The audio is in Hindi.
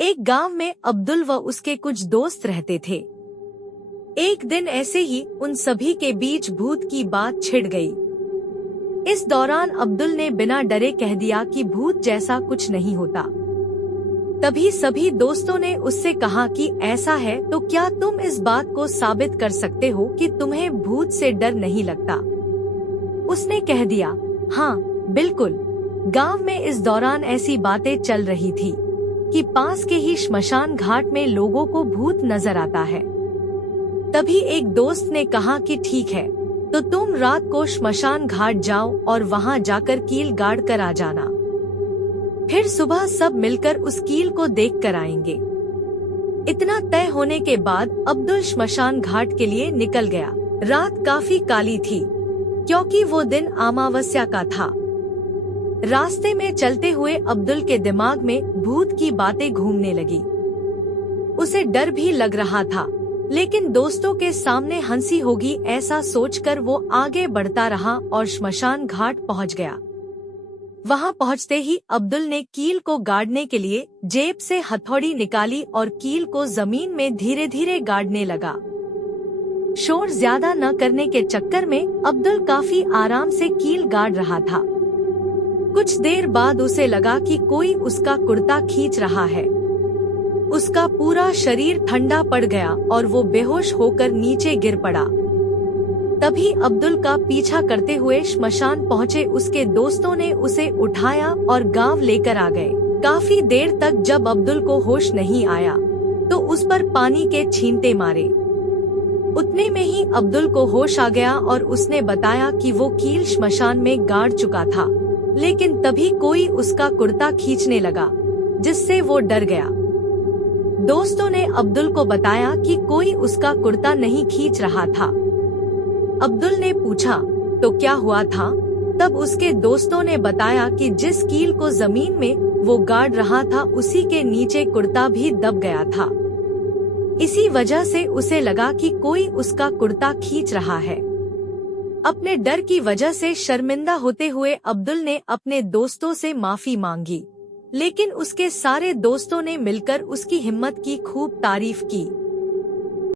एक गांव में अब्दुल व उसके कुछ दोस्त रहते थे। एक दिन ऐसे ही उन सभी के बीच भूत की बात छिड़ गई। इस दौरान अब्दुल ने बिना डरे कह दिया कि भूत जैसा कुछ नहीं होता। तभी सभी दोस्तों ने उससे कहा कि ऐसा है तो क्या तुम इस बात को साबित कर सकते हो कि तुम्हें भूत से डर नहीं लगता। उसने कह दिया, हाँ बिल्कुल। गांव में इस दौरान ऐसी बातें चल रही थी कि पास के ही श्मशान घाट में लोगों को भूत नजर आता है। तभी एक दोस्त ने कहा कि ठीक है, तो तुम रात को श्मशान घाट जाओ और वहां जाकर कील गाड़ कर आ जाना। फिर सुबह सब मिलकर उस कील को देख कर आएंगे। इतना तय होने के बाद अब्दुल श्मशान घाट के लिए निकल गया। रात काफी काली थी क्योंकि वो दिन अमावस्या का था। रास्ते में चलते हुए अब्दुल के दिमाग में भूत की बातें घूमने लगी। उसे डर भी लग रहा था, लेकिन दोस्तों के सामने हंसी होगी ऐसा सोचकर वो आगे बढ़ता रहा और श्मशान घाट पहुंच गया। वहां पहुंचते ही अब्दुल ने कील को गाड़ने के लिए जेब से हथौड़ी निकाली और कील को जमीन में धीरे धीरे गाड़ने लगा। शोर ज्यादा न करने के चक्कर में अब्दुल काफी आराम से कील गाड़ रहा था। कुछ देर बाद उसे लगा कि कोई उसका कुर्ता खींच रहा है। उसका पूरा शरीर ठंडा पड़ गया और वो बेहोश होकर नीचे गिर पड़ा। तभी अब्दुल का पीछा करते हुए श्मशान पहुँचे उसके दोस्तों ने उसे उठाया और गांव लेकर आ गए। काफी देर तक जब अब्दुल को होश नहीं आया तो उस पर पानी के छींटे मारे। उतने में ही अब्दुल को होश आ गया और उसने बताया कि वो कील श्मशान में गाड़ चुका था, लेकिन तभी कोई उसका कुर्ता खींचने लगा, जिससे वो डर गया। दोस्तों ने अब्दुल को बताया कि कोई उसका कुर्ता नहीं खींच रहा था। अब्दुल ने पूछा, तो क्या हुआ था? तब उसके दोस्तों ने बताया कि जिस कील को जमीन में वो गाड़ रहा था उसी के नीचे कुर्ता भी दब गया था। इसी वजह से उसे लगा कि कोई उसका कुर्ता खींच रहा है। अपने डर की वजह से शर्मिंदा होते हुए अब्दुल ने अपने दोस्तों से माफी मांगी, लेकिन उसके सारे दोस्तों ने मिलकर उसकी हिम्मत की खूब तारीफ की।